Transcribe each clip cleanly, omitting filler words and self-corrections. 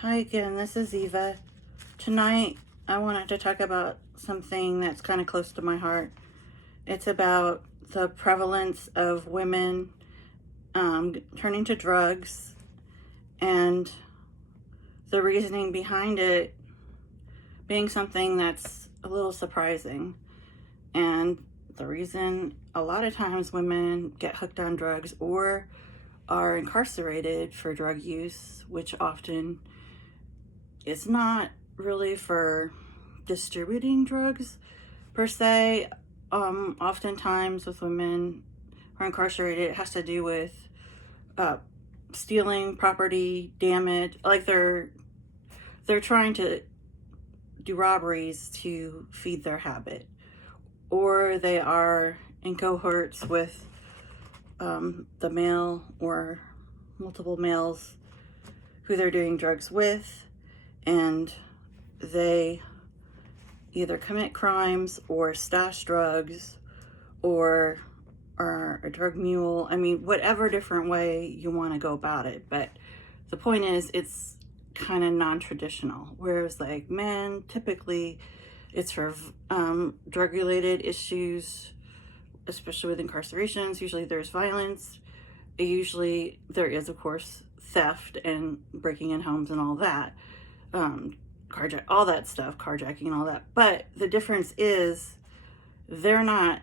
Hi again, this is Eva. Tonight I wanted to talk about something that's kind of close to my heart. It's about the prevalence of women turning to drugs and the reasoning behind it being something that's a little surprising. And the reason a lot of times women get hooked on drugs or are incarcerated for drug use, which often is not really for distributing drugs per se. Oftentimes with women who are incarcerated, it has to do with stealing property, damage. Like they're trying to do robberies to feed their habit, or they are in cohorts with the male or multiple males who they're doing drugs with, and they either commit crimes or stash drugs or are a drug mule. I mean, whatever different way you want to go about it. But the point is, it's kind of non-traditional. Whereas like men, typically it's for drug-related issues, especially with incarcerations. Usually there's violence. Usually there is, of course, theft and breaking in homes and all that. All that stuff, carjacking and all that. But the difference is they're not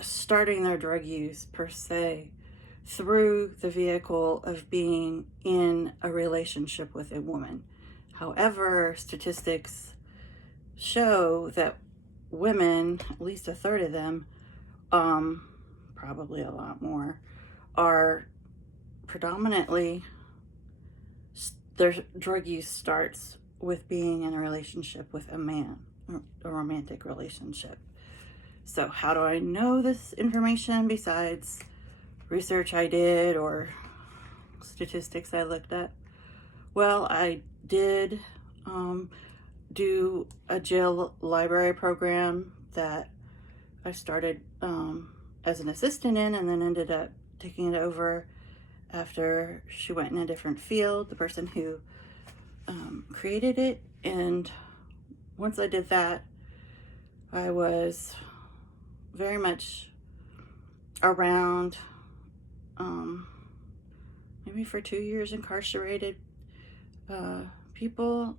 starting their drug use per se through the vehicle of being in a relationship with a woman. However, statistics show that women, at least a third of them, probably a lot more, are predominantly, their drug use starts with being in a relationship with a man, a romantic relationship. So how do I know this information besides research I did or statistics I looked at? Well, I did do a jail library program that I started as an assistant in, and then ended up taking it over after she went in a different field, the person who created it. And once I did that, I was very much around maybe for 2 years incarcerated people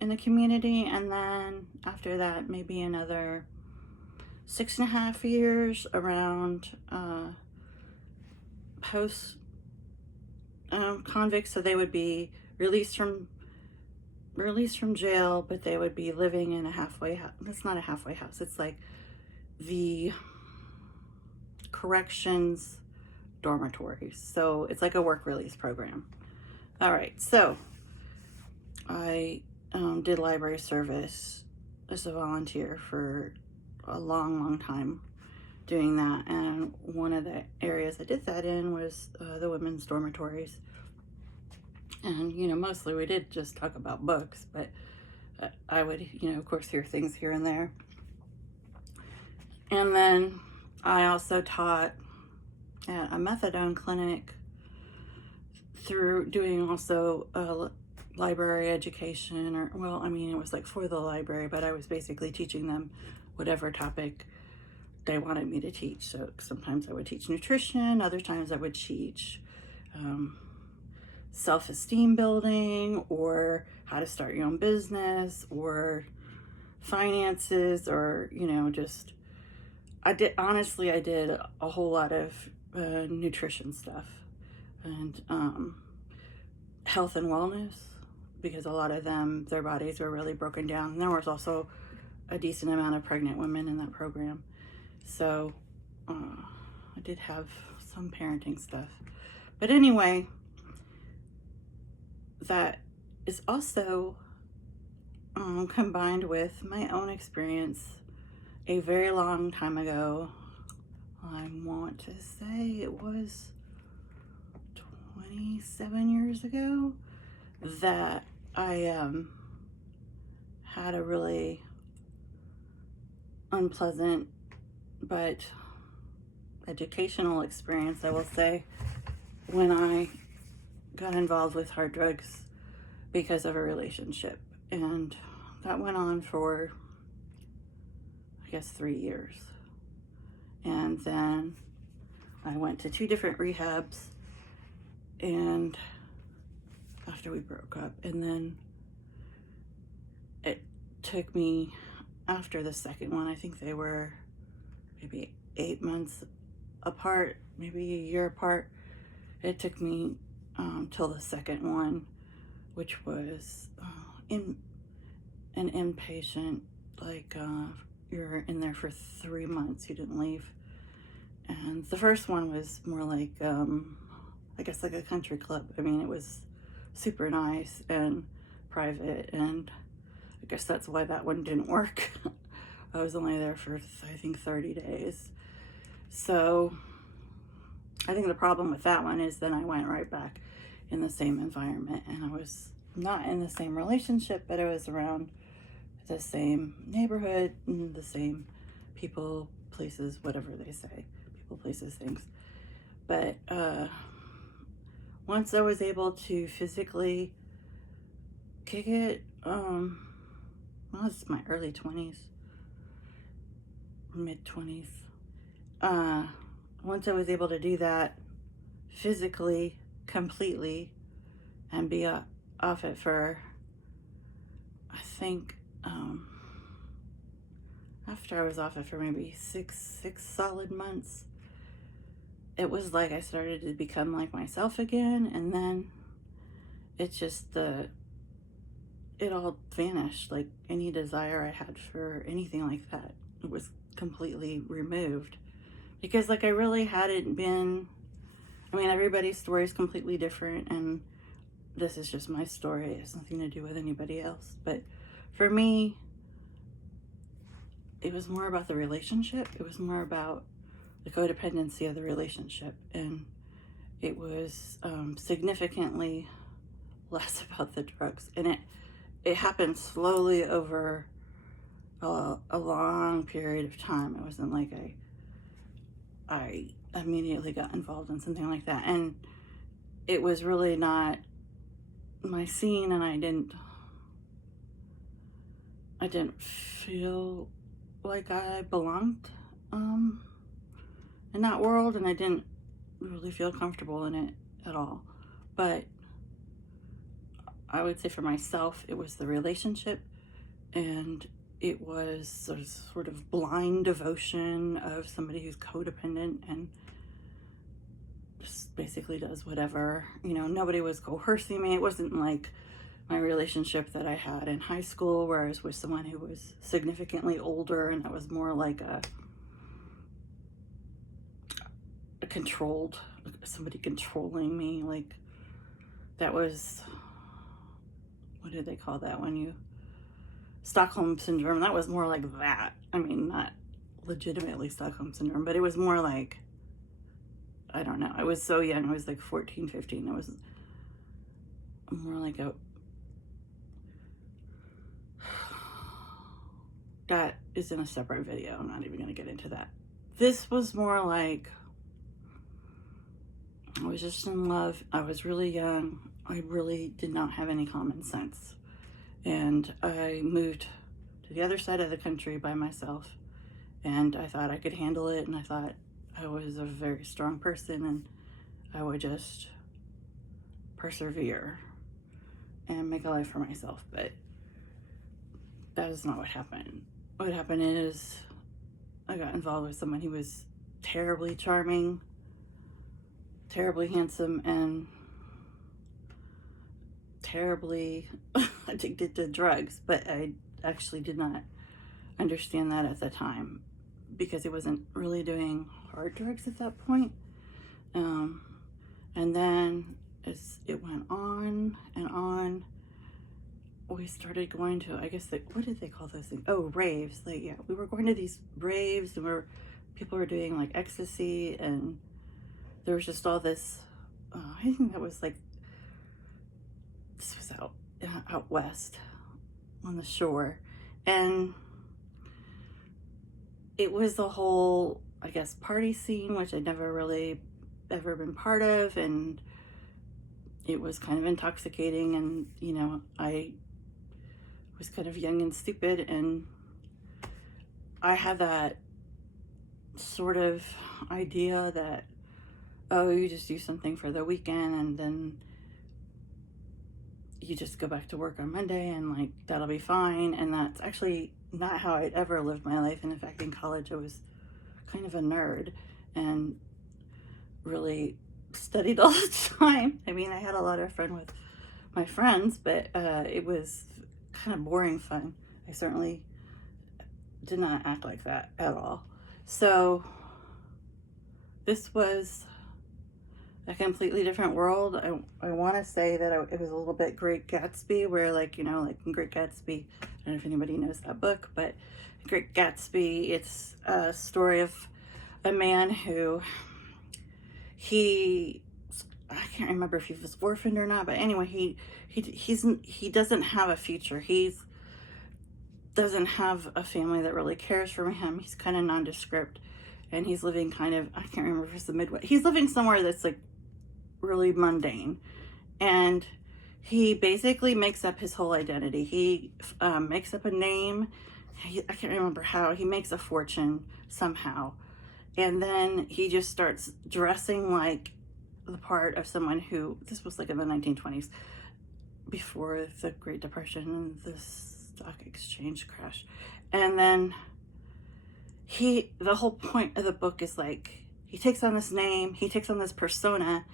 in the community, and then after that maybe another 6.5 years around post convicts. So they would be released from jail, but they would be living in a halfway house. It's not a halfway house, it's like the corrections dormitories. So it's like a work release program. All right, so I did library service as a volunteer for a long time doing that, and one of the areas I did that in was the women's dormitories. And mostly we did just talk about books, but I would of course hear things here and there. And then I also taught at a methadone clinic through doing also library education, or it was like for the library, but I was basically teaching them whatever topic they wanted me to teach. So sometimes I would teach nutrition, other times I would teach self-esteem building, or how to start your own business, or finances, or I did a whole lot of nutrition stuff and health and wellness, because a lot of them, their bodies were really broken down. And there was also a decent amount of pregnant women in that program. So I did have some parenting stuff. But anyway, that is also combined with my own experience a very long time ago. I want to say it was 27 years ago that I had a really unpleasant but educational experience, I will say, when I got involved with hard drugs because of a relationship. And that went on for, I guess, 3 years. And then I went to 2 different rehabs, and after we broke up, and then it took me, after the second one, I think they were maybe 8 months apart, maybe a year apart. It took me till the second one, which was in an inpatient, like you're in there for 3 months, you didn't leave. And the first one was more like, I guess, like a country club. I mean, it was super nice and private, and I guess that's why that one didn't work. I was only there for, I think, 30 days. So I think the problem with that one is then I went right back in the same environment, and I was not in the same relationship, but I was around the same neighborhood and the same people, places, whatever they say, people, places, things. But once I was able to physically kick it, well, it's my early 20s, mid 20s. Once I was able to do that physically, completely, and be off it for, I think, after I was off it for maybe six solid months, it was like I started to become like myself again, and then it just, it all vanished. Like any desire I had for anything like that, it was completely removed. Because like I really hadn't been, I mean, everybody's story is completely different, and this is just my story. It has nothing to do with anybody else. But for me, it was more about the relationship. It was more about the codependency of the relationship. And it was significantly less about the drugs. And it happened slowly over a long period of time. It wasn't like I immediately got involved in something like that. And it was really not my scene, and I didn't feel like I belonged in that world, and I didn't really feel comfortable in it at all. But I would say for myself, it was the relationship, and it was a sort of blind devotion of somebody who's codependent and just basically does whatever. You know, nobody was coercing me. It wasn't like my relationship that I had in high school, where I was with someone who was significantly older, and that was more like a controlled, somebody controlling me. Like, that was, what did they call that when you, Stockholm syndrome. That was more like that. I mean, not legitimately Stockholm syndrome, but it was more like, I don't know, I was so young. I was like 14, 15. It was more like that is in a separate video. I'm not even going to get into that. This was more like, I was just in love. I was really young. I really did not have any common sense. And I moved to the other side of the country by myself. And I thought I could handle it. And I thought I was a very strong person, and I would just persevere and make a life for myself. But that is not what happened. What happened is I got involved with someone who was terribly charming, terribly handsome, and terribly addicted to drugs. But I actually did not understand that at the time, because he wasn't really doing hard drugs at that point. And then as it went on and on, we started going to, I guess, what did they call those things? Oh, raves. Like, yeah, we were going to these raves, and people were doing like ecstasy, and there was just all this, I think that was like, this was out west on the shore. And it was the whole, I guess, party scene, which I'd never really ever been part of. And it was kind of intoxicating, and, I was kind of young and stupid, and I had that sort of idea that, oh, you just do something for the weekend and then you just go back to work on Monday and like that'll be fine. And that's actually not how I'd ever lived my life. And in fact, in college, I was kind of a nerd and really studied all the time. I mean, I had a lot of fun with my friends, but it was kind of boring fun. I certainly did not act like that at all. So this was a completely different world. I want to say that it was a little bit Great Gatsby, where like in Great Gatsby, I don't know if anybody knows that book, but Great Gatsby, it's a story of a man who I can't remember if he was orphaned or not, but anyway, he doesn't have a future. He's doesn't have a family that really cares for him. He's kind of nondescript, and he's living kind of, I can't remember if it's the Midwest. He's living somewhere that's like really mundane, and he basically makes up his whole identity. He makes up a name. I can't remember how. He makes a fortune somehow, and then he just starts dressing like the part of someone who, this was like in the 1920s, before the Great Depression and the stock exchange crash. And then the whole point of the book is like, he takes on this name, he takes on this persona,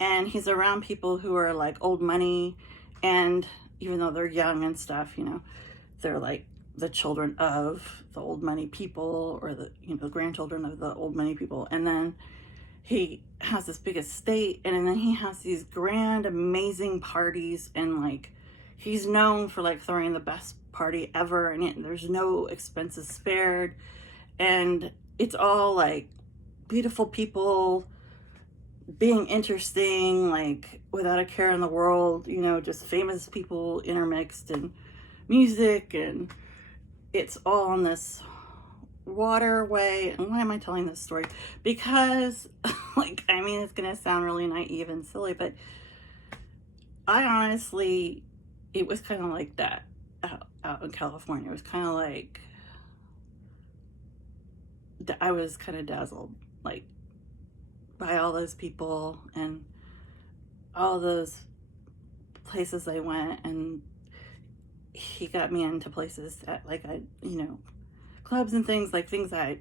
and he's around people who are like old money, and even though they're young and stuff, they're like the children of the old money people, or the grandchildren of the old money people. And then he has this big estate, and then he has these grand, amazing parties, and like he's known for like throwing the best party ever, and there's no expenses spared, and it's all like beautiful people being interesting, like without a care in the world, just famous people intermixed, and music, and it's all on this waterway. And why am I telling this story? Because it's gonna sound really naive and silly, but I honestly, it was kind of like that out in California. It was kind of like I was kind of dazzled, like, by all those people and all those places I went. And he got me into places that clubs and things that I'd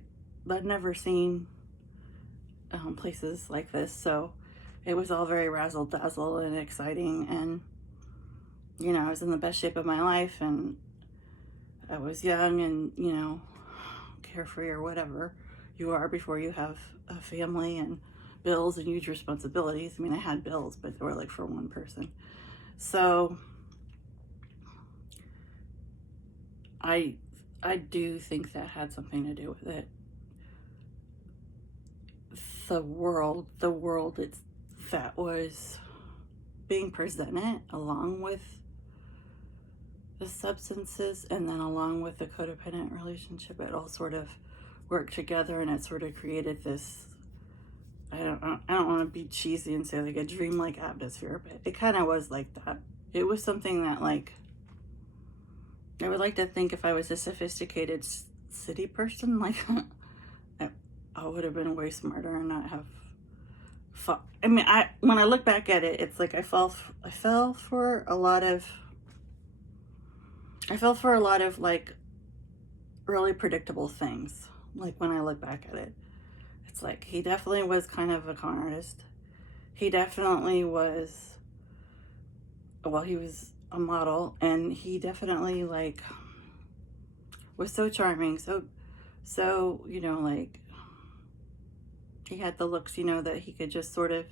never seen, places like this. So it was all very razzle dazzle and exciting, and I was in the best shape of my life, and I was young and carefree, or whatever you are before you have a family and bills and huge responsibilities. I mean, I had bills, but they were like for one person. So I do think that had something to do with it. The world that was being presented, along with the substances, and then along with the codependent relationship, it all sort of worked together, and it sort of created this, I don't want to be cheesy and say like a dreamlike atmosphere, but it kind of was like that. It was something that, like, I would like to think if I was a sophisticated city person, like, I would have been way smarter and not have when I look back at it, it's like I fell for a lot of like really predictable things. Like, when I look back at it, it's like he definitely was kind of a con artist. He definitely was, well, he was a model, and he definitely like was so charming, so like he had the looks, that he could just sort of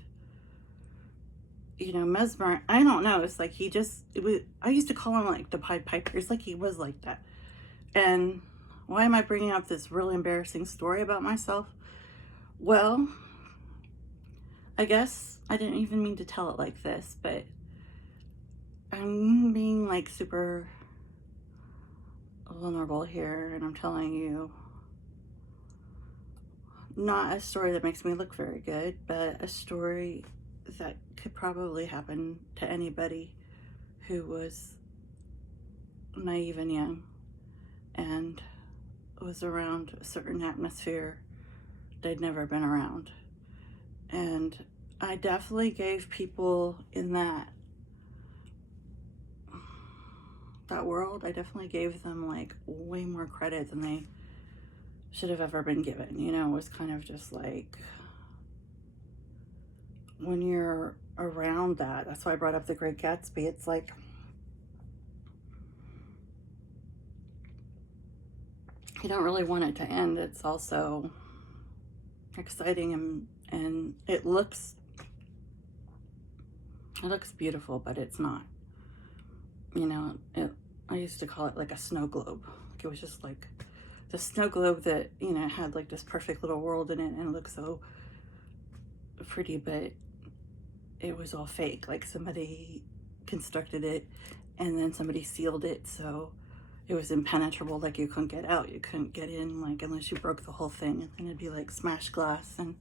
mesmerize. I don't know, it's like I used to call him like the Pied Piper. It's like he was like that. And why am I bringing up this really embarrassing story about myself? Well, I guess I didn't even mean to tell it like this, but I'm being like super vulnerable here, and I'm telling you not a story that makes me look very good, but a story that could probably happen to anybody who was naive and young and was around a certain atmosphere they'd never been around. And I definitely gave people in that world, I definitely gave them like way more credit than they should have ever been given. You know, it was kind of just like, when you're around that, that's why I brought up The Great Gatsby. It's like, you don't really want it to end. It's also exciting, and it looks beautiful, but it's not. You know, I used to call it like a snow globe. Like, it was just like the snow globe that, you know, had like this perfect little world in it, and it looked so pretty, but it was all fake. Like, somebody constructed it and then somebody sealed it, so it was impenetrable. Like, you couldn't get out, you couldn't get in, like, unless you broke the whole thing, and then it'd be like smashed glass. And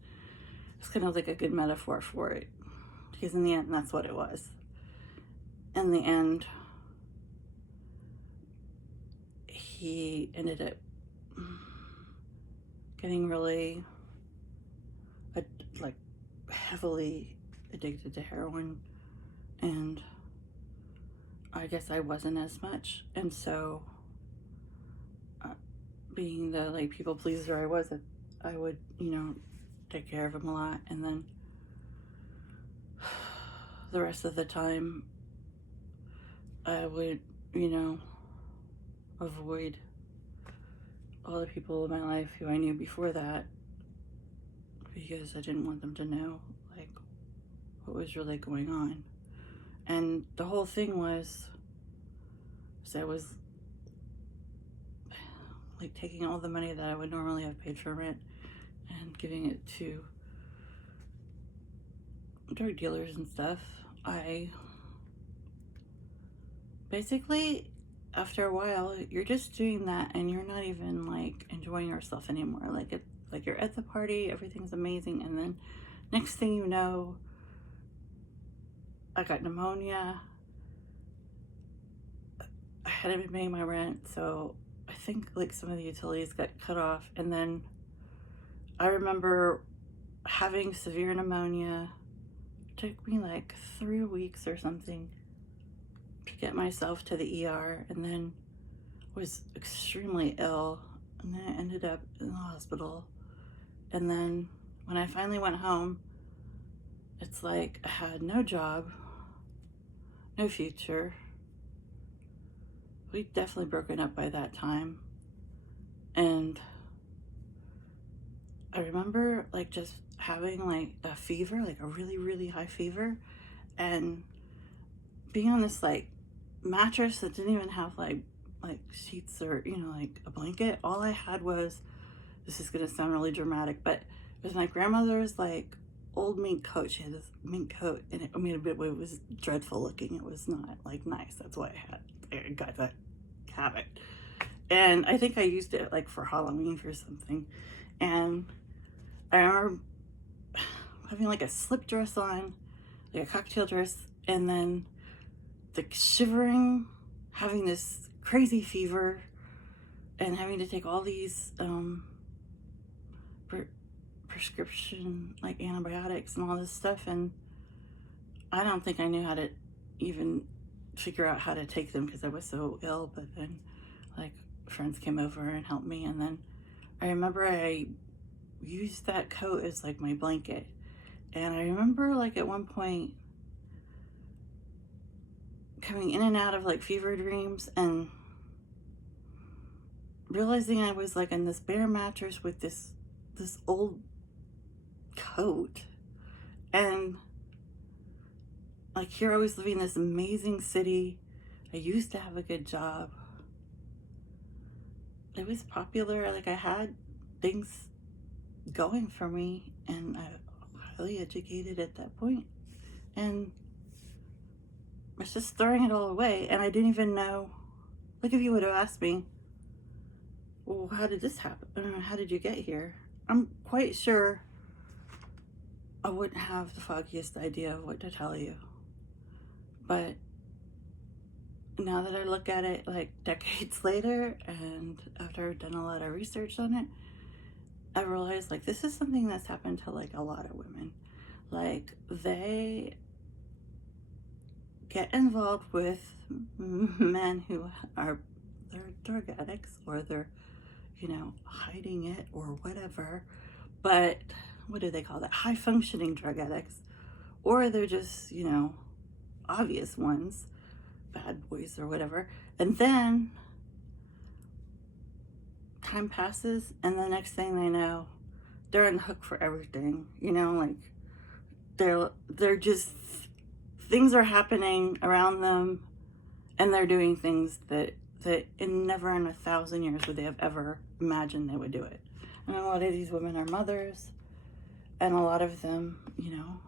it's kind of like a good metaphor for it, because in the end, that's what it was. In the end, he ended up getting really like heavily addicted to heroin, and I guess I wasn't as much. And so being the like people pleaser I was, I would, you know, take care of him a lot, and then the rest of the time I would, you know, avoid all the people in my life who I knew before that, because I didn't want them to know like what was really going on. And the whole thing was, so I was like taking all the money that I would normally have paid for rent and giving it to drug dealers and stuff. I basically, after a while, you're just doing that and you're not even like enjoying yourself anymore. Like you're at the party, everything's amazing, and then next thing you know, I got pneumonia. I hadn't been paying my rent, so I think like some of the utilities got cut off. And then I remember having severe pneumonia. It took me like 3 weeks or something to get myself to the ER, and then was extremely ill, and then I ended up in the hospital. And then when I finally went home, it's like I had no job, no future. We'd definitely broken up by that time. And I remember like just having like a fever, like a really, really high fever, and being on this like mattress that didn't even have like sheets or, you know, like a blanket. All I had was, this is gonna sound really dramatic, but it was my grandmother's like old mink coat. She had this mink coat, and it was dreadful looking. It was not like nice. That's why I got that habit. And I think I used it like for Halloween for something. And I remember having like a slip dress on, like a cocktail dress, and then the shivering, having this crazy fever, and having to take all these prescription like antibiotics and all this stuff. And I don't think I knew how to even figure out how to take them because I was so ill. But then like friends came over and helped me, and then I remember I used that coat as like my blanket. And I remember like at one point coming in and out of like fever dreams and realizing I was like in this bare mattress with this old coat, and like here I was living in this amazing city. I used to have a good job. It was popular. Like I had things going for me, and I was highly educated at that point, and I was just throwing it all away. And I didn't even know, like if you would have asked me, well, how did this happen? How did you get here? I'm quite sure I wouldn't have the foggiest idea of what to tell you. But now that I look at it like decades later, and after I've done a lot of research on it, I realized like this is something that's happened to like a lot of women. Like they get involved with men who are, they're drug addicts, or they're, you know, hiding it or whatever. But what do they call that? High functioning drug addicts. Or they're just, you know, obvious ones, bad boys or whatever. And then time passes, and the next thing they know, they're on the hook for everything. You know, like they're just, things are happening around them, and they're doing things that in never in 1,000 years would they have ever imagined they would do it. And a lot of these women are mothers, and a lot of them, you know,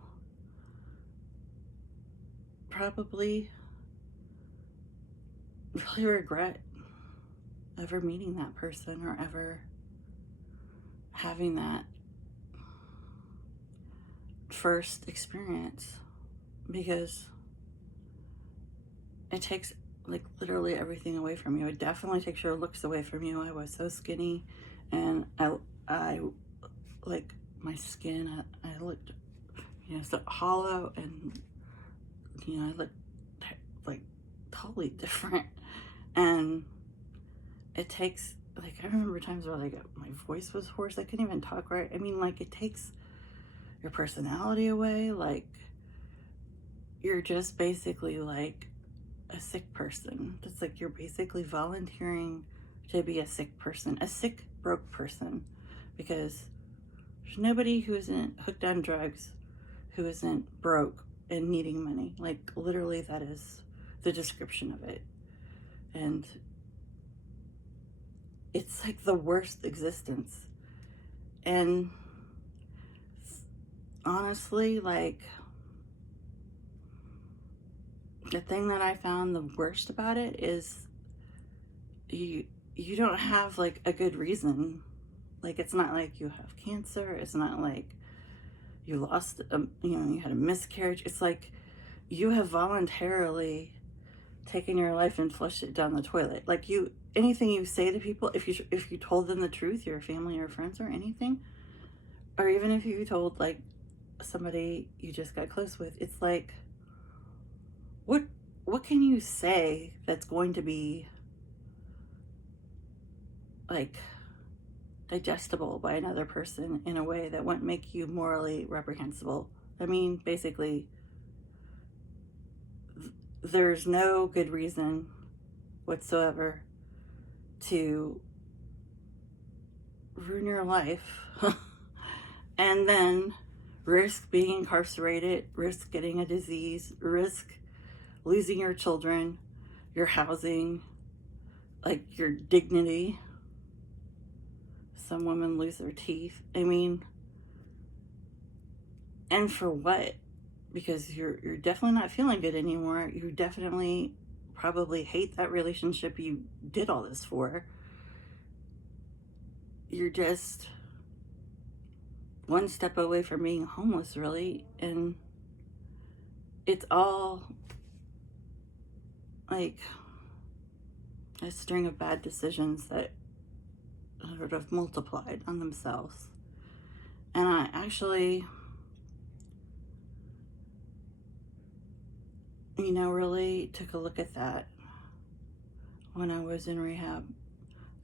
probably really regret ever meeting that person or ever having that first experience, because it takes like literally everything away from you. It definitely takes your looks away from you. I was so skinny, and I like my skin, I looked, you know, so hollow, and you know, I looked like totally different. And it takes, like, I remember times where like my voice was hoarse, I couldn't even talk right. I mean, like, it takes your personality away. Like, you're just basically like a sick person. It's like you're basically volunteering to be a sick person, a sick, broke person, because there's nobody who isn't hooked on drugs who isn't broke and needing money. Like, literally, that is the description of it. And it's like the worst existence. And honestly, like, the thing that I found the worst about it is you don't have like a good reason. Like, it's not like you have cancer, it's not like you lost you know, you had a miscarriage. It's like you have voluntarily taken your life and flushed it down the toilet. Like, you, anything you say to people, if you told them the truth, your family or friends or anything, or even if you told like somebody you just got close with, it's like, what can you say that's going to be like digestible by another person in a way that wouldn't make you morally reprehensible? I mean, basically, there's no good reason whatsoever to ruin your life and then risk being incarcerated, risk getting a disease, risk losing your children, your housing, like your dignity. Some women lose their teeth. I mean, and for what? Because you're definitely not feeling good anymore. You definitely probably hate that relationship you did all this for. You're just one step away from being homeless, really. And it's all like a string of bad decisions that sort of multiplied on themselves. And I actually, you know, really took a look at that when I was in rehab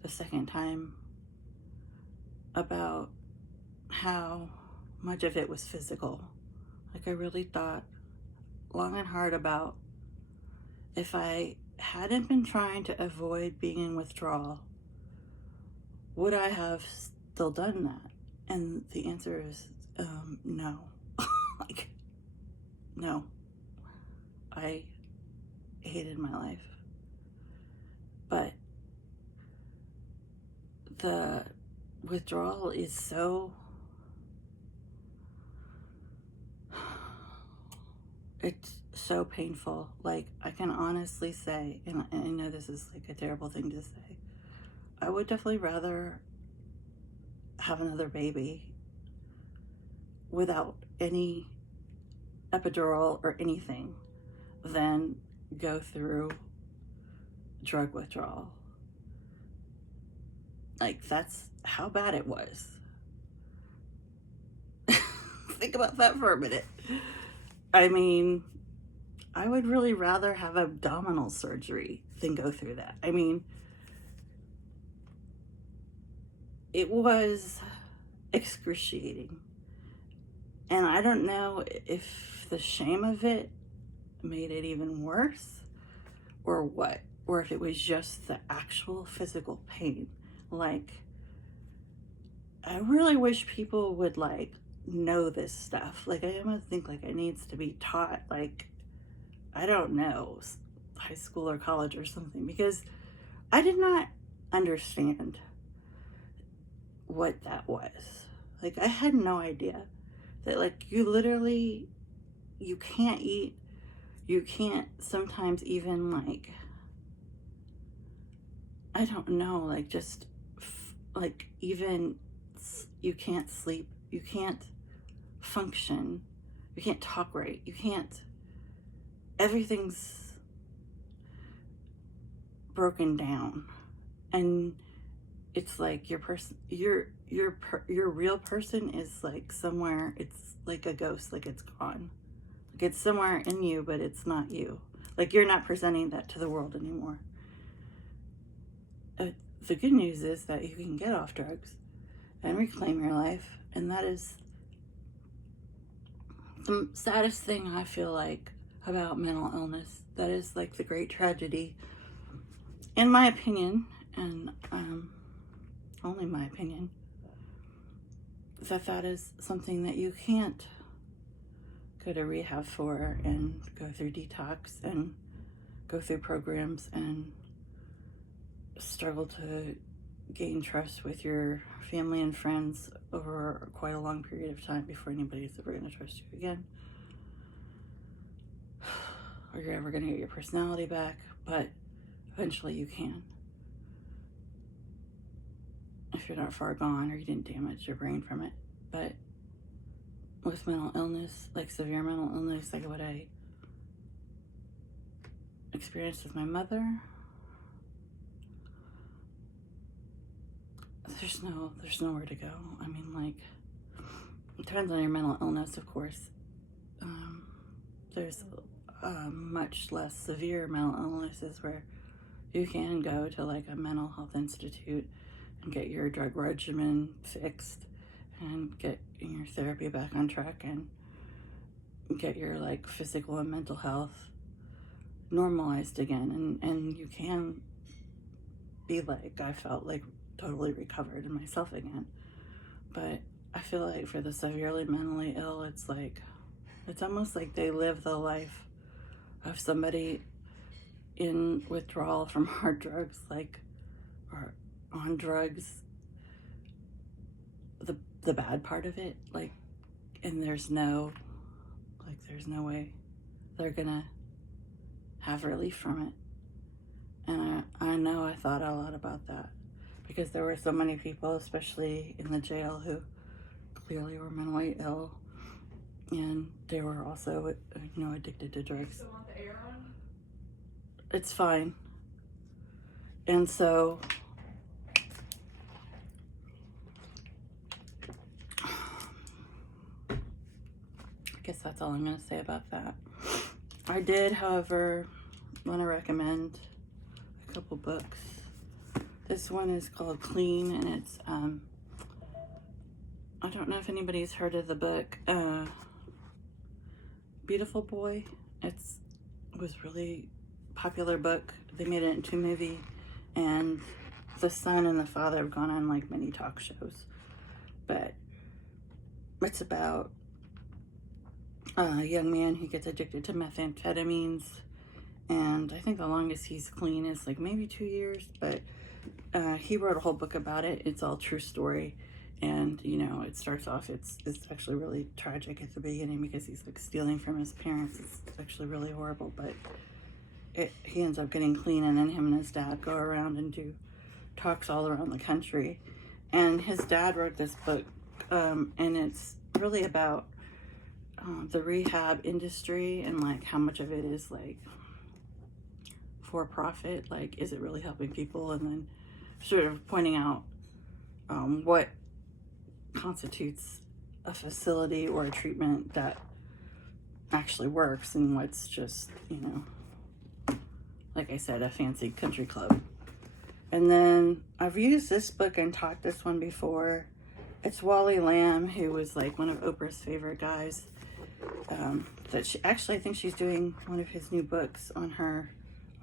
the second time, about how much of it was physical. Like, I really thought long and hard about, if I hadn't been trying to avoid being in withdrawal, would I have still done that? And the answer is no. Like, no. I hated my life. But the withdrawal is so, it's so painful. Like, I can honestly say, and I know this is like a terrible thing to say, I would definitely rather have another baby without any epidural or anything than go through drug withdrawal. Like, that's how bad it was. Think about that for a minute. I mean, I would really rather have abdominal surgery than go through that. I mean, it was excruciating. And I don't know if the shame of it made it even worse or what, or if it was just the actual physical pain. Like, I really wish people would, like, know this stuff. Like, I almost think, like, it needs to be taught, like, I don't know, high school or college or something, because I did not understand what that was. Like, I had no idea that, like, you literally, you can't eat, you can't sometimes even, like, I don't know, like, just, like, even, you can't sleep, you can't function, you can't talk right, you can't, everything's broken down. And it's like your real person is, like, somewhere, it's like a ghost, like it's gone. Like, it's somewhere in you, but it's not you. Like, you're not presenting that to the world anymore. The good news is that you can get off drugs and reclaim your life, and that is the saddest thing I feel like about mental illness. That is, like, the great tragedy, in my opinion, and only my opinion, that is something that you can't go to rehab for and go through detox and go through programs and struggle to gain trust with your family and friends over quite a long period of time before anybody's ever going to trust you again, or you're ever going to get your personality back. But eventually you can, if you're not far gone or you didn't damage your brain from it. But with mental illness, like severe mental illness, like what I experienced with my mother, there's nowhere to go. I mean, like, it depends on your mental illness, of course. There's much less severe mental illnesses where you can go to, like, a mental health institute and get your drug regimen fixed and get your therapy back on track and get your, like, physical and mental health normalized again, and you can be, like, I felt like totally recovered in myself again. But I feel like for the severely mentally ill, it's like, it's almost like they live the life of somebody in withdrawal from hard drugs, like, or on drugs, the bad part of it, like, and there's no way they're gonna have relief from it. And I know I thought a lot about that, because there were so many people, especially in the jail, who clearly were mentally ill, and they were also, addicted to drugs. You still want the air on? It's fine. And so I guess that's all I'm going to say about that. I did, however, want to recommend a couple books. This one is called Clean, and it's, I don't know if anybody's heard of the book, Beautiful Boy. It was really popular book. They made it into a movie, and the son and the father have gone on, like, many talk shows. But it's about a young man who gets addicted to methamphetamines, and I think the longest he's clean is, like, maybe 2 years, but he wrote a whole book about it. It's all true story. And, it starts off, it's actually really tragic at the beginning, because he's, like, stealing from his parents. It's actually really horrible, but he ends up getting clean, and then him and his dad go around and do talks all around the country. And his dad wrote this book, and it's really about the rehab industry and like how much of it is like for profit, like is it really helping people, and then sort of pointing out what constitutes a facility or a treatment that actually works and what's just, you know, like I said, a fancy country club. And then I've used this book and taught this one before. It's Wally Lamb, who was like one of Oprah's favorite guys. That she actually, I think she's doing one of his new books on her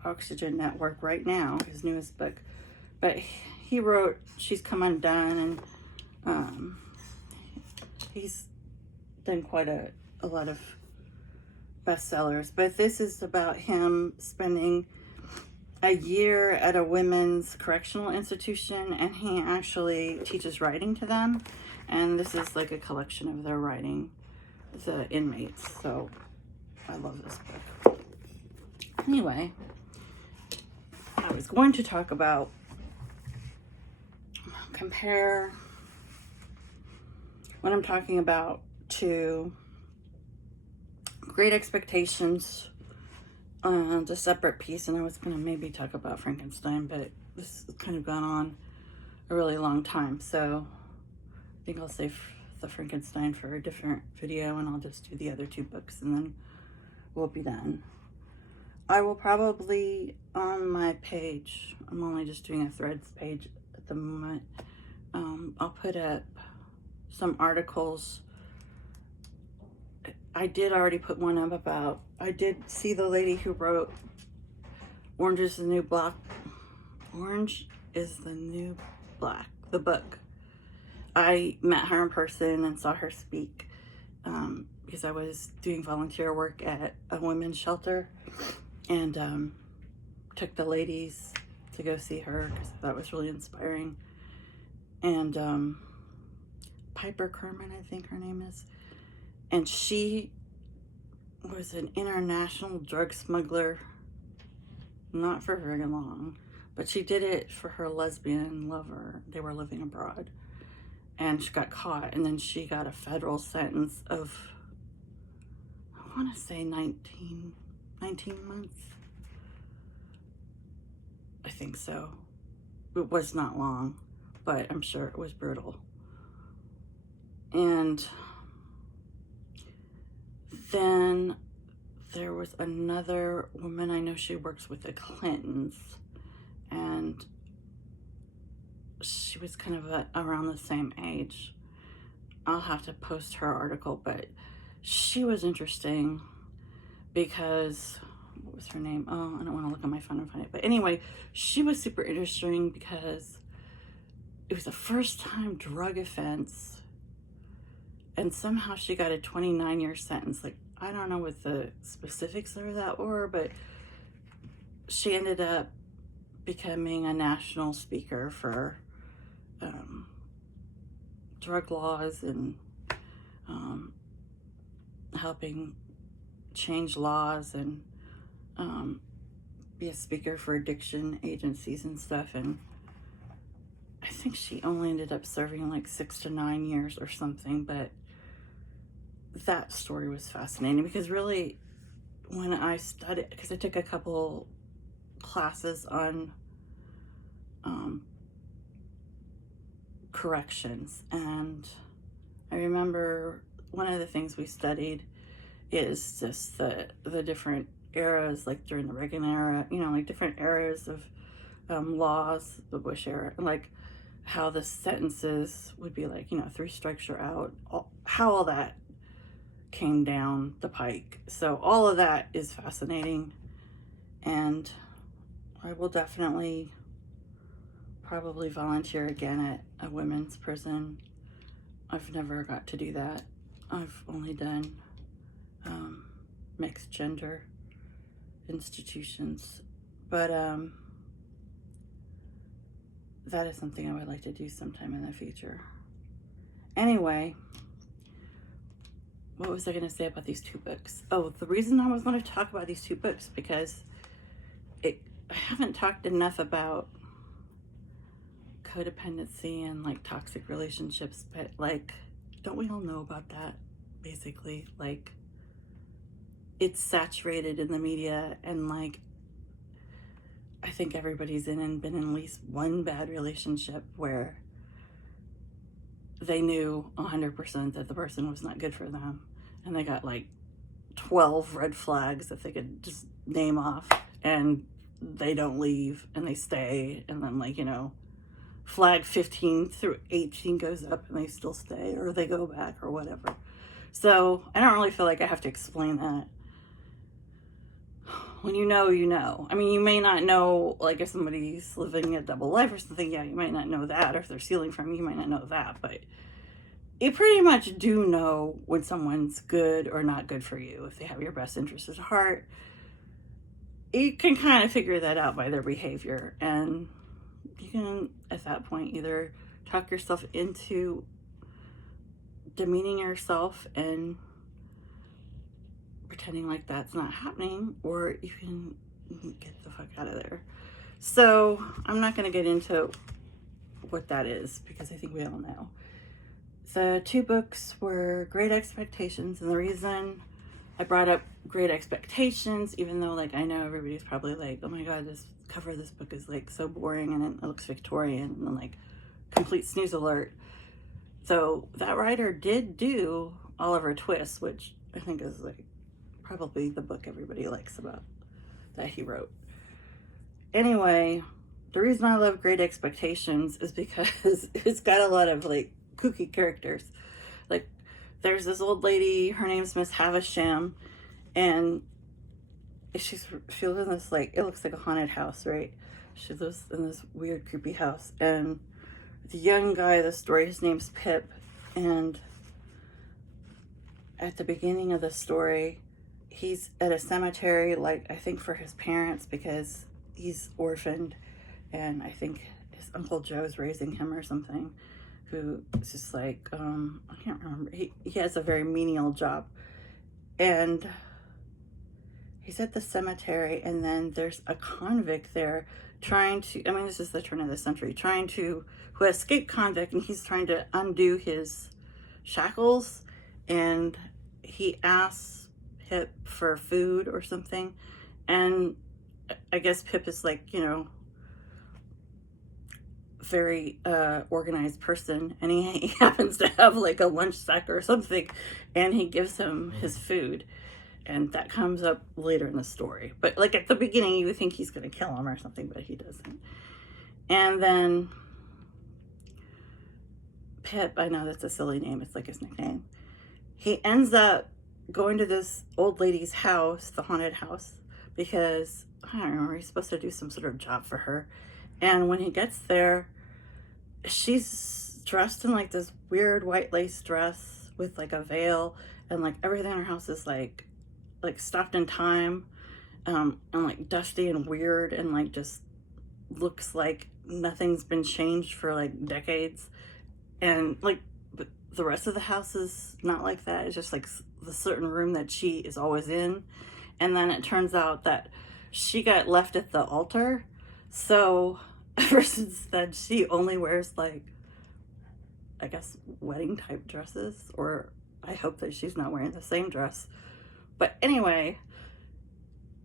Oxygen Network right now, his newest book. But he wrote She's Come Undone, and he's done quite a lot of bestsellers. But this is about him spending a year at a women's correctional institution, and he actually teaches writing to them. And this is like a collection of their writing, the inmates. So I love this book. Anyway, I was going to talk about compare what I'm talking about to Great Expectations, the separate piece, and I was going to maybe talk about Frankenstein, but this has kind of gone on a really long time, so I think I'll save the Frankenstein for a different video, and I'll just do the other two books, and then we'll be done. I will probably, on my page, I'm only just doing a threads page at the moment, I'll put up some articles. I did already put one up about, I did see the lady who wrote Orange is the New Black, Orange is the New Black, the book. I met her in person and saw her speak because I was doing volunteer work at a women's shelter, and took the ladies to go see her because that was really inspiring. And Piper Kerman, I think her name is. And she was an international drug smuggler, not for very long, but she did it for her lesbian lover. They were living abroad, and she got caught, and then she got a federal sentence of, I want to say 19 months. I think so. It was not long, but I'm sure it was brutal. And then there was another woman, I know she works with the Clintons, and she was kind of around the same age. I'll have to post her article, but she was interesting because, what was her name? Oh, I don't want to look at my phone and find it. But anyway, she was super interesting because it was a first-time drug offense, and somehow she got a 29-year sentence. Like, I don't know what the specifics of that were, but she ended up becoming a national speaker for drug laws and helping change laws, and be a speaker for addiction agencies and stuff. And I think she only ended up serving like 6 to 9 years or something, but that story was fascinating because really when I studied, because I took a couple classes on corrections, and I remember one of the things we studied is just the different eras, like during the Reagan era, you know, like different eras of laws, the Bush era, and like how the sentences would be like, you know, 3 strikes you're out, how all that came down the pike. So all of that is fascinating, and I will definitely probably volunteer again at a women's prison. I've never got to do that. I've only done mixed gender institutions, but that is something I would like to do sometime in the future. Anyway, what was I going to say about these 2 books? Oh, the reason I was going to talk about these 2 books because I haven't talked enough about codependency and like toxic relationships, but like, don't we all know about that? basically. Like, it's saturated in the media, and like, I think everybody's in and been in at least one bad relationship where they knew 100% that the person was not good for them, and they got like 12 red flags that they could just name off, and they don't leave and they stay, and then, like, flag 15 through 18 goes up and they still stay, or they go back, or whatever. So I don't really feel like I have to explain that. When you know, you know. I mean, you may not know, like, if somebody's living a double life or something, yeah, you might not know that. Or if they're stealing from you, you might not know that. But you pretty much do know when someone's good or not good for you. If they have your best interest at heart, you can kind of figure that out by their behavior. And you can, at that point, either talk yourself into demeaning yourself and pretending like that's not happening, or you can get the fuck out of there. So I'm not going to get into what that is, because I think we all know. The two books were Great Expectations, and the reason I brought up Great Expectations, even though, like, I know everybody's probably like, oh my god, this cover of this book is like so boring and it looks Victorian and like complete snooze alert. So that writer did do Oliver Twist, which I think is like probably the book everybody likes about that he wrote. Anyway, the reason I love Great Expectations is because it's got a lot of like kooky characters. Like, there's this old lady, her name's Miss Havisham, and she lives in this, like, it looks like a haunted house, right? She lives in this weird, creepy house, and the young guy of the story, his name's Pip, and at the beginning of the story, he's at a cemetery, like, I think for his parents, because he's orphaned, and I think his Uncle Joe's raising him or something, who is just like, I can't remember. He has a very menial job, and he's at the cemetery, and then there's a convict there trying to, I mean, this is the turn of the century, who escaped convict, and he's trying to undo his shackles, and he asks Pip for food or something, and I guess Pip is like, very organized person, and he happens to have like a lunch sack or something, and he gives him his food, and that comes up later in the story. But like at the beginning, you would think he's going to kill him or something, but he doesn't. And then Pip, I know that's a silly name, it's like his nickname, he ends up going to this old lady's house, the haunted house, because I don't remember, he's supposed to do some sort of job for her. And when he gets there, she's dressed in like this weird white lace dress with like a veil, and like everything in her house is like stopped in time, and like dusty and weird, and like just looks like nothing's been changed for like decades. And like, but the rest of the house is not like that. It's just like the certain room that she is always in. And then it turns out that she got left at the altar, so ever since then, she only wears, like, I guess, wedding type dresses, or I hope that she's not wearing the same dress. But anyway,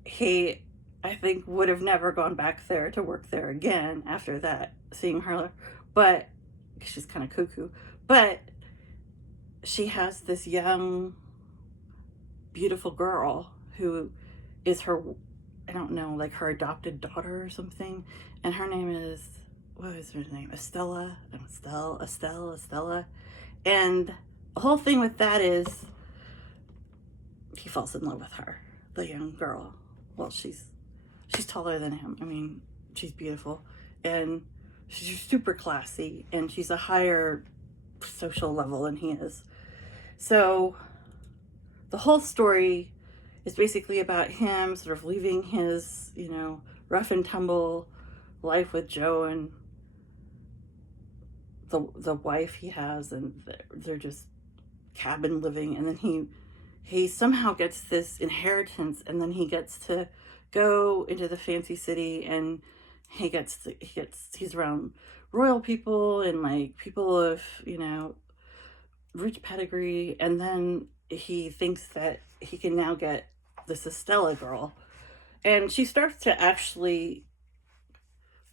he, I think, would have never gone back there to work there again after that, seeing her, but she's kind of cuckoo. But she has this young, beautiful girl who is her, I don't know, like her adopted daughter or something. And her name is, what is her name? Estella. And the whole thing with that is he falls in love with her, the young girl. Well, she's taller than him. I mean, she's beautiful. And she's super classy. And she's a higher social level than he is. So the whole story is basically about him sort of leaving his, rough and tumble life with Joe and the wife he has, and they're just cabin living, and then he somehow gets this inheritance, and then he gets to go into the fancy city, and he's around royal people and like people of rich pedigree, and then he thinks that he can now get this Estella girl. And she starts to actually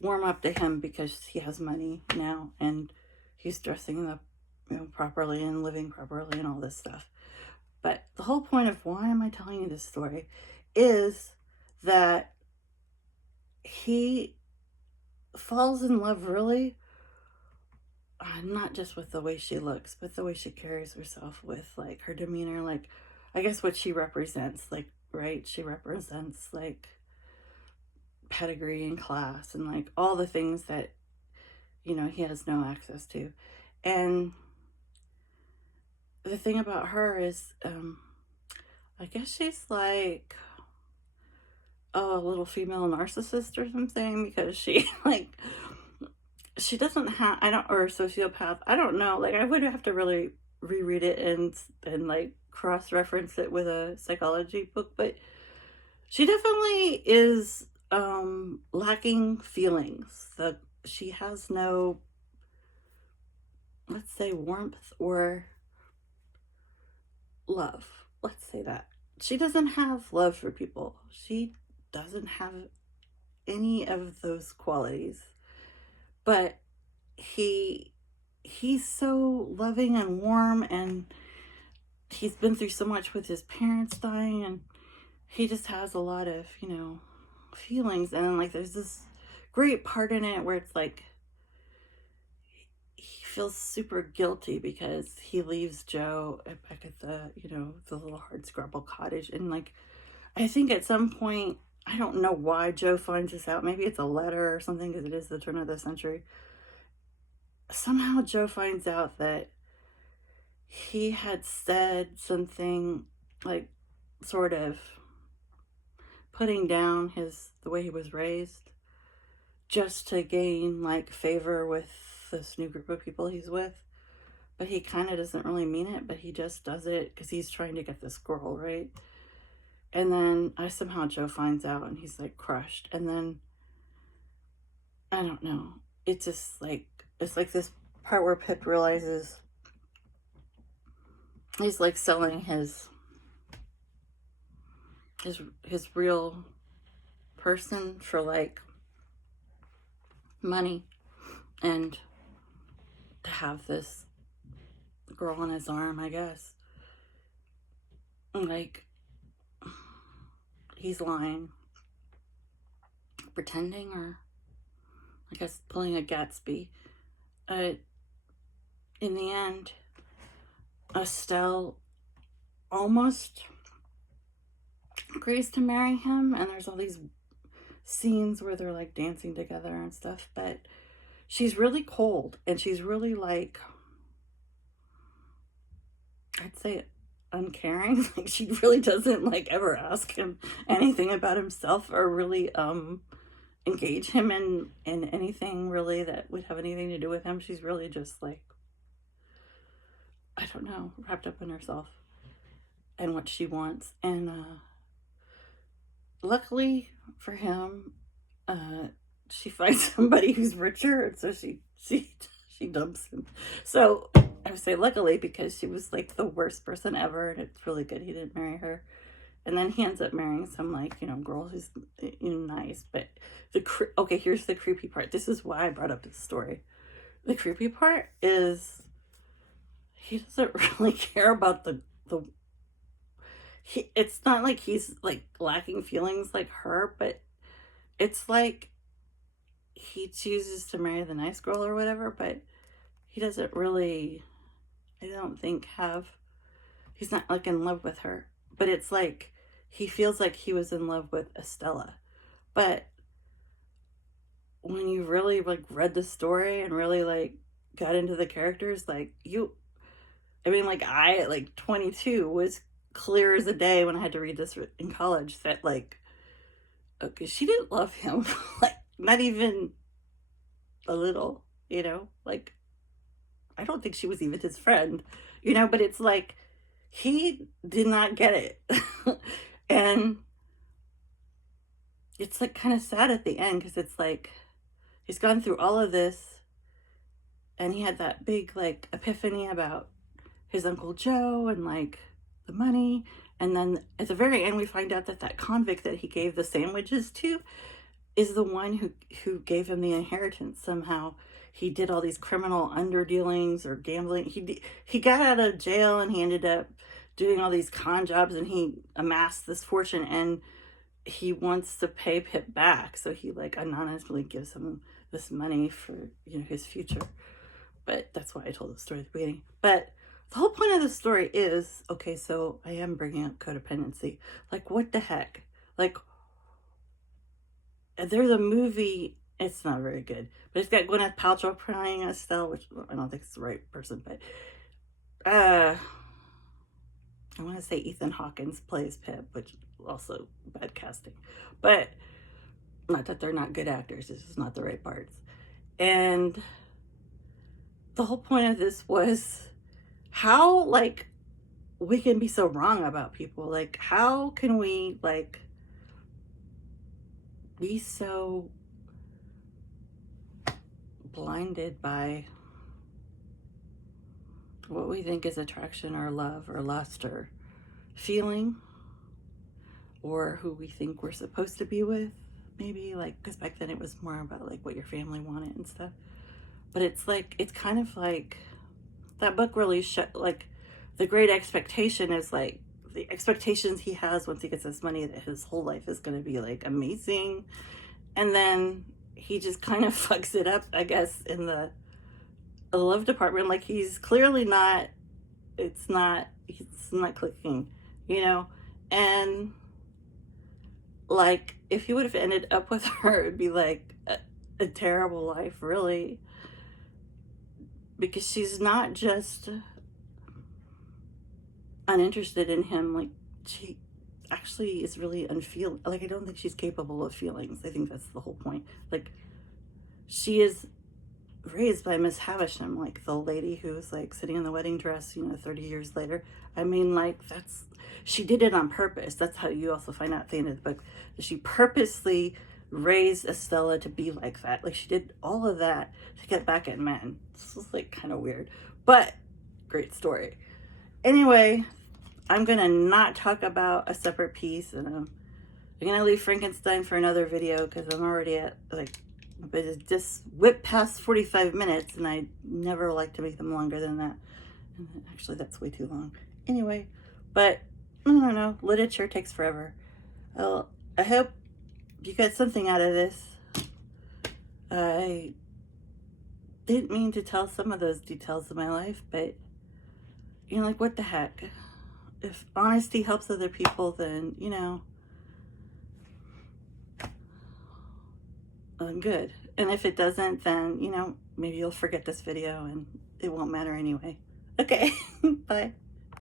warm up to him because he has money now and he's dressing up, properly and living properly and all this stuff. But the whole point of why am I telling you this story is that he falls in love really, not just with the way she looks, but the way she carries herself, with like her demeanor, like I guess what she represents, like, right? She represents like pedigree and class and like all the things that, he has no access to. And the thing about her is, I guess she's like a little female narcissist or something, because she like she doesn't have, I don't, or a sociopath, I don't know, like I would have to really reread it and like cross-reference it with a psychology book, but she definitely is lacking feelings. That she has no, let's say, warmth or love. Let's say that. She doesn't have love for people. She doesn't have any of those qualities. But he's so loving and warm, and he's been through so much with his parents dying, and he just has a lot of, feelings. And then like there's this great part in it where it's like he feels super guilty because he leaves Joe back at the, the little hardscrabble cottage. And like, I think at some point, I don't know why Joe finds this out. Maybe it's a letter or something, because it is the turn of the century. Somehow Joe finds out that he had said something like sort of putting down the way he was raised, just to gain like favor with this new group of people he's with. But he kind of doesn't really mean it, but he just does it because he's trying to get this girl, right? And then somehow Joe finds out and he's like crushed. And then I don't know. It's just like, it's like this part where Pip realizes he's like selling his real person for like money, and to have this girl on his arm, I guess. Like, he's lying, pretending, or I guess pulling a Gatsby. In the end, Estelle almost agrees to marry him, and there's all these scenes where they're like dancing together and stuff, but she's really cold, and she's really like, I'd say, uncaring. Like, she really doesn't like ever ask him anything about himself, or really engage him in anything really that would have anything to do with him. She's really just like, I don't know, wrapped up in herself and what she wants. And luckily for him, she finds somebody who's richer, and so she dumps him. So I would say luckily, because she was like the worst person ever, and it's really good he didn't marry her. And then he ends up marrying some like, girl who's, nice. But okay, here's the creepy part. This is why I brought up this story. The creepy part is he doesn't really care about it's not like he's like lacking feelings like her, but it's like he chooses to marry the nice girl or whatever, but he doesn't really, I don't think, he's not like in love with her. But it's like he feels like he was in love with Estella. But when you really like read the story and really like got into the characters, like I at like 22 was clear as a day when I had to read this in college, that like, okay, she didn't love him. Like, not even a little, like, I don't think she was even his friend, but it's like, he did not get it. And it's like kind of sad at the end, because it's like he's gone through all of this, and he had that big like epiphany about his Uncle Joe, and like the money. And then at the very end, we find out that that convict that he gave the sandwiches to is the one who gave him the inheritance. Somehow he did all these criminal underdealings or gambling. He got out of jail and he ended up doing all these con jobs, and he amassed this fortune, and he wants to pay Pip back. So he like anonymously gives him this money for, you know, his future. But that's why I told the story at the beginning. But the whole point of the story is, okay, so I am bringing up codependency. Like, what the heck? Like, there's a movie, it's not very good, but it's got Gwyneth Paltrow playing Estelle, which I don't think it's the right person, but I want to say Ethan Hawkins plays Pip, which also bad casting. But not that they're not good actors, it's just not the right parts. And the whole point of this was how, like, we can be so wrong about people. Like, how can we, like, be so blinded by what we think is attraction or love or lust or feeling, or who we think we're supposed to be with, maybe, like, because back then it was more about like what your family wanted and stuff. But it's like, it's kind of like that book really like, the great expectation is like the expectations he has once he gets this money, that his whole life is going to be like amazing, and then he just kind of fucks it up, I guess, in the love department. Like, he's clearly not, it's not clicking, you know. And like, if he would have ended up with her, it'd be like a terrible life, really, because she's not just uninterested in him. Like, she actually is really unfeeling. Like, I don't think she's capable of feelings. I think that's the whole point. Like, she is raised by Miss Havisham, like the lady who's like sitting in the wedding dress, you know, 30 years later. I mean, like, that's, she did it on purpose. That's how you also find out at the end of the book, that she purposely raised Estella to be like that. Like, she did all of that to get back at men. This is like kind of weird, but great story. Anyway, I'm gonna not talk about A Separate Piece, and I'm gonna leave Frankenstein for another video because I'm already at, like, but it just whipped past 45 minutes, and I never like to make them longer than that. And actually, that's way too long. Anyway, but I don't know. Literature takes forever. Well, I hope you got something out of this. I didn't mean to tell some of those details of my life, but, you know, like, what the heck? If honesty helps other people, then, you know, good. And if it doesn't, then, you know, maybe you'll forget this video and it won't matter anyway. Okay, bye.